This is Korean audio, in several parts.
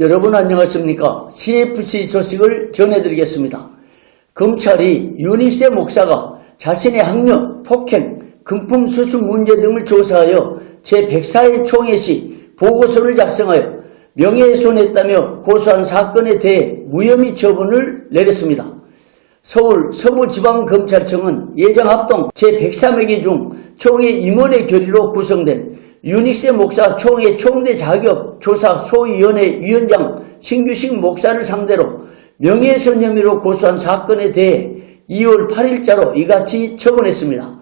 여러분 안녕하십니까? CFC 소식을 전해드리겠습니다. 검찰이 윤익세 목사가 자신의 학력, 폭행, 금품 수수 문제 등을 조사하여 제104회 총회 시 보고서를 작성하여 명예훼손했다며 고소한 사건에 대해 무혐의 처분을 내렸습니다. 서울 서부지방검찰청은 예정합동 제103회기 중 총회 임원의 결의로 구성된 윤익세 목사 총회 총대 자격 조사 소위원회 위원장 신규식 목사를 상대로 명예훼손 혐의로 고소한 사건에 대해 2월 8일자로 이같이 처분했습니다.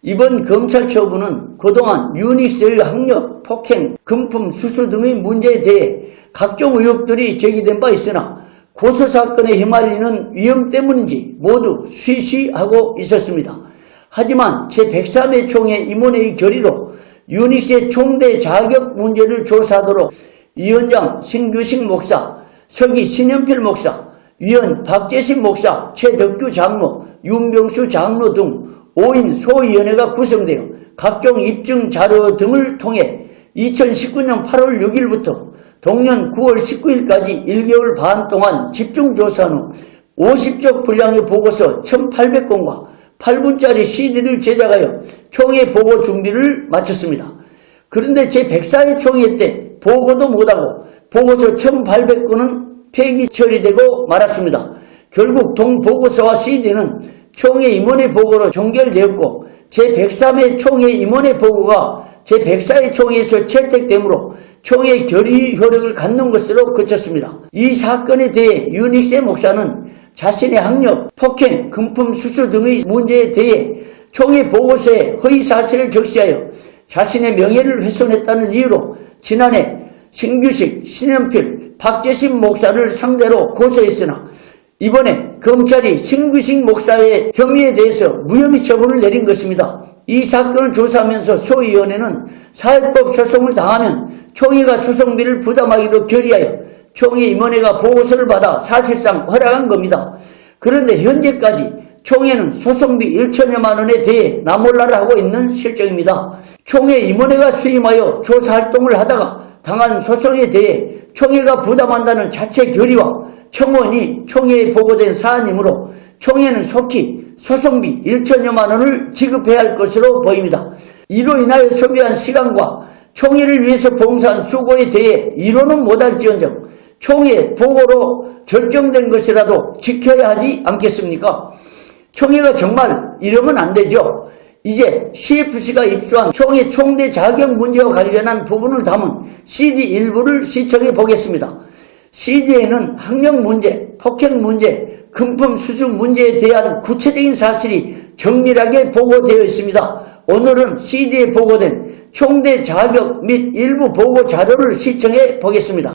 이번 검찰 처분은 그동안 윤익세의 학력, 폭행, 금품 수수 등의 문제에 대해 각종 의혹들이 제기된 바 있으나 고소사건에 휘말리는 위험 때문인지 모두 쉬쉬하고 있었습니다. 하지만 제103회 총회 임원회의 결의로 윤익세 총대 자격 문제를 조사하도록 위원장 신규식 목사, 서기 신현필 목사, 위원 박재신 목사, 최덕규 장로, 윤병수 장로 등 5인 소위원회가 구성되어 각종 입증 자료 등을 통해 2019년 8월 6일부터 동년 9월 19일까지 1개월 반 동안 집중조사한 후 50쪽 분량의 보고서 1,800건과 8분짜리 CD를 제작하여 총회 보고 준비를 마쳤습니다. 그런데 제104회 총회 때 보고도 못하고 보고서 1,800건은 폐기 처리되고 말았습니다. 결국 동보고서와 CD는 총회 임원회 보고로 종결되었고 제103회 총회 임원회 보고가 제104회 총회에서 채택되므로 총회 결의 효력을 갖는 것으로 그쳤습니다. 이 사건에 대해 윤익세 목사는 자신의 학력, 폭행, 금품 수수 등의 문제에 대해 총회 보고서에 허위사실을 적시하여 자신의 명예를 훼손했다는 이유로 지난해 신규식, 신현필, 박재신 목사를 상대로 고소했으나 이번에 검찰이 신규식 목사의 혐의에 대해서 무혐의 처분을 내린 것입니다. 이 사건을 조사하면서 소위원회는 사회법 소송을 당하면 총회가 소송비를 부담하기로 결의하여 총회 임원회가 보고서를 받아 사실상 허락한 겁니다. 그런데 현재까지 총회는 소송비 1천여만 원에 대해 나몰라를 하고 있는 실정입니다. 총회 임원회가 수임하여 조사활동을 하다가 당한 소송에 대해 총회가 부담한다는 자체 결의와 청원이 총회에 보고된 사안이므로 총회는 속히 소송비 1천여만 원을 지급해야 할 것으로 보입니다. 이로 인하여 소비한 시간과 총회를 위해서 봉사한 수고에 대해 이론은 못할지언정 총회 보고로 결정된 것이라도 지켜야 하지 않겠습니까? 총회가 정말 이러면 안 되죠. 이제 CFC가 입수한 총회 총대 자격 문제와 관련한 부분을 담은 CD 일부를 시청해 보겠습니다. CD에는 학력 문제, 폭행 문제, 금품 수수 문제에 대한 구체적인 사실이 정밀하게 보고되어 있습니다. 오늘은 CD에 보고된 총대 자격 및 일부 보고 자료를 시청해 보겠습니다.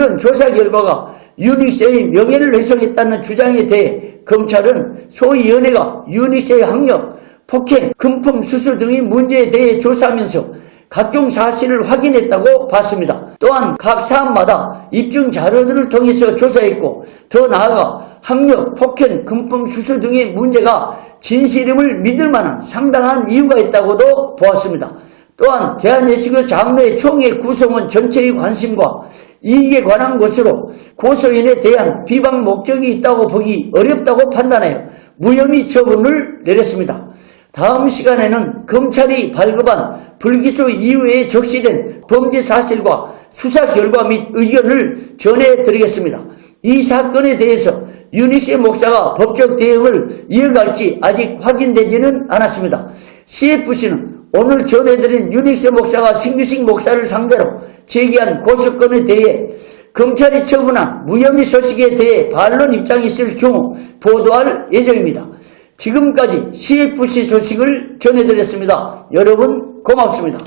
이런 조사 결과가 유닉스의 명예를 훼손했다는 주장에 대해 검찰은 소위 연예가 유닉스의 학력, 폭행, 금품 수수 등의 문제에 대해 조사하면서 각종 사실을 확인했다고 봤습니다. 또한 각 사안마다 입증 자료들을 통해서 조사했고 더 나아가 학력, 폭행, 금품 수수 등의 문제가 진실임을 믿을 만한 상당한 이유가 있다고도 보았습니다. 또한 대한예수교 장로회 총회 구성원 전체의 관심과 이익에 관한 것으로 고소인에 대한 비방 목적이 있다고 보기 어렵다고 판단하여 무혐의 처분을 내렸습니다. 다음 시간에는 검찰이 발급한 불기소 이후에 적시된 범죄 사실과 수사 결과 및 의견을 전해드리겠습니다. 이 사건에 대해서 유닉스 목사가 법적 대응을 이어갈지 아직 확인되지는 않았습니다. CFC는 오늘 전해드린 유닉스 목사가 신규식 목사를 상대로 제기한 고소건에 대해 검찰이 처분한 무혐의 소식에 대해 반론 입장이 있을 경우 보도할 예정입니다. 지금까지 CFC 소식을 전해드렸습니다. 여러분 고맙습니다.